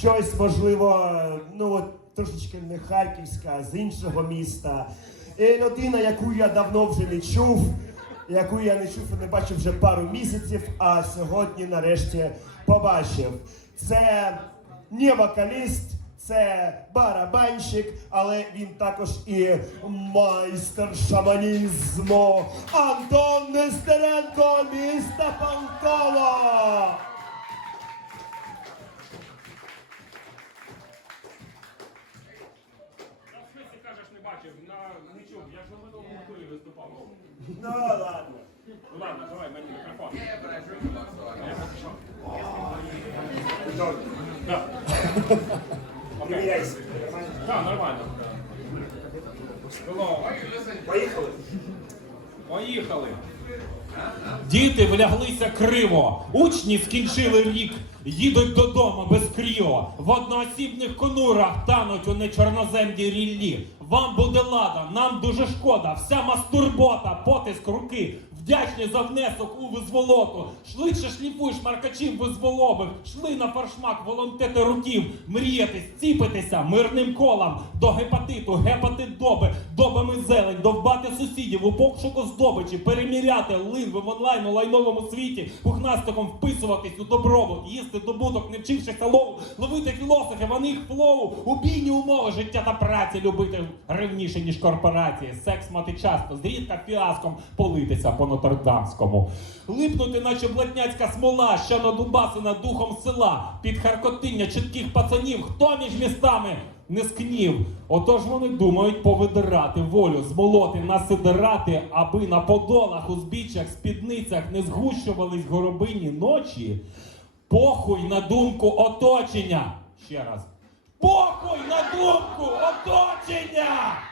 щось можливо, ну от трошечки не харківська, з іншого міста. І людина, яку я давно вже не чув, яку я не чув і не бачив вже пару місяців, а сьогодні нарешті побачив. Це не вокаліст, це барабанщик, але він також і майстер шаманізму. Антон Нестеренко, міста Панкова! Бачив, на чув, я ж на минулому турі виступав. Ну ладно. Ну ладно, давай мені мікрофон. Нормально? Да, нормально. Hello. Поїхали? Поїхали. Діти вляглися криво, учні скінчили рік, їдуть додому без кріо. В одноосібних конурах тануть у нечорноземні ріллі. Вам буде лада, нам дуже шкода, вся мастурбота, потиск руки. Вдячні за внесок у визволоту. Швидше шліфуй шмаркачів визволових, шли на фаршмак волонтети руків, мріяти, ціпитися мирним колом до гепатиту, гепатит доби, добами зелень, довбати сусідів у пошуку здобичі, переміряти линви в онлайн у лайновому світі, пухнастиком вписуватись у добробут, їсти добуток, не вчившися лову, ловити філософів, а не їх флоу, убійні умови життя та праці, любити ревніше, ніж корпорації, секс мати часто, зрідка фіаском политися по Нотр-Дамському. Липнути, наче блатняцька смола, що надубасена духом села, під харкотиння чітких пацанів, хто між містами не скнів. Отож вони думають повидирати волю, змолоти, насидирати, аби на подолах, узбіччях, спідницях не згущувались горобині ночі. Похуй на думку оточення. Ще раз. Похуй на думку оточення!